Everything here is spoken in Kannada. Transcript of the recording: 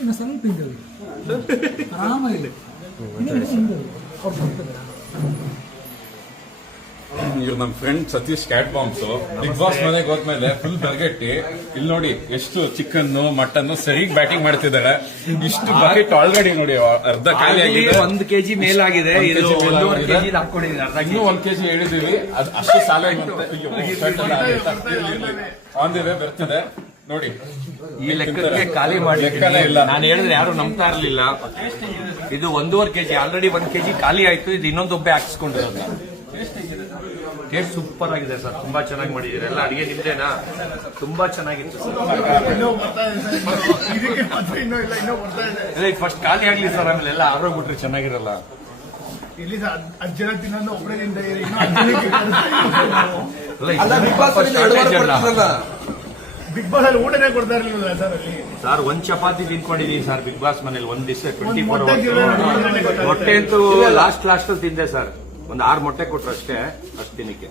ಇನ್ನು ಸ್ವಲ್ಪ ಹಿಂದೆ ಆರಾಮಾಗಿದೆ. ಇವ್ರು ನಮ್ಮ ಫ್ರೆಂಡ್ ಸತೀಶ್ ಕ್ಯಾಟ್ ಬಾಂಬ್ಸ್ ಬಿಗ್ ಬಾಸ್ ಮನೆಗೆ ಹೋದ್ಮೇಲೆ ಫುಲ್ ಬರ್ಗೆಟ್ಟಿ ಇಲ್ಲಿ ನೋಡಿ ಎಷ್ಟು ಚಿಕನ್ ಮಟನ್ ಸರಿಗ್ ಬ್ಯಾಟಿಂಗ್ ಮಾಡ್ತಿದ್ದಾರೆ. ಇಷ್ಟು ಬಕೆಟ್ ಆಲ್ರೆಡಿ ನೋಡಿ ಅರ್ಧ ಖಾಲಿ ಆಗಿದೆ. 1 kg ಮೇಲಾಗಿದೆ. ಇದು 1.5 kg ಹಾಕೊಂಡಿದ್ದೀನಿ. ಇನ್ನೂ 1 kg ಹೇಳಿದೀವಿ. ಅದು ಅಷ್ಟು ಸಾಲ ಆನ್ ದಿ ವೇ ಬರ್ತದೆ ನೋಡಿ. ಈ ಲೆಕ್ಕಕ್ಕೆ ಖಾಲಿ ಮಾಡ್ಲಿಕ್ಕೆ ಇಲ್ಲ. ನಾನು ಹೇಳಿದ್ರೆ ಯಾರು ನಂಬ್ತಾ ಇರ್ಲಿಲ್ಲ. ಇದು 1.5 kg ಆಲ್ರೆಡಿ 1 kg ಖಾಲಿ ಆಯ್ತು. ಇದು ಇನ್ನೊಂದು ಒಬ್ಬೆ ಹಾಕಿಸ್ಕೊಂಡಿರೋದು. ಟೇಸ್ಟ್ ಸೂಪರ್ ಆಗಿದೆ ಸರ್. ತುಂಬಾ ಚೆನ್ನಾಗಿ ಮಾಡಿದ್ದೀರಿ. ಎಲ್ಲ ಅಡಿಗೆ ನಿಮ್ದೇನಾ? ತುಂಬಾ ಚೆನ್ನಾಗಿತ್ತು ಸರ್. ಇಲ್ಲ ಫಸ್ಟ್ ಖಾಲಿ ಆಗ್ಲಿ ಸರ್, ಆಮೇಲೆ ಎಲ್ಲ ಆರೋಗ್ಬಿಟ್ರೆ ಚೆನ್ನಾಗಿರಲ್ಲ. ಇಲ್ಲಿ 10 ಜನ ತಿನ್ನೋದು ಒಬ್ಬರೇ ತಿಂತ ಬಿಗ್ ಬಾಸ್ ಅಲ್ಲಿ ಊಟನೇ ಕೊಡ್ತಾ ಇರ್ಲಿಲ್ಲ ಸರ್. ಅಲ್ಲಿ ಸರ್ 1 ಚಪಾತಿ ತಿನ್ಕೊಂಡಿದೀನಿ ಸರ್ ಬಿಗ್ ಬಾಸ್ ಮನೇಲಿ. ಒಂದ್ ದಿವಸ 24 ಮೊಟ್ಟೆ ಅಂತೂ ಲಾಸ್ಟ್ ಅಲ್ಲಿ ತಿಂದೆ ಸರ್. ಒಂದು 6 ಮೊಟ್ಟೆ ಕೊಟ್ರು ಅಷ್ಟೇ. ಅಷ್ಟು ದಿನಕ್ಕೆ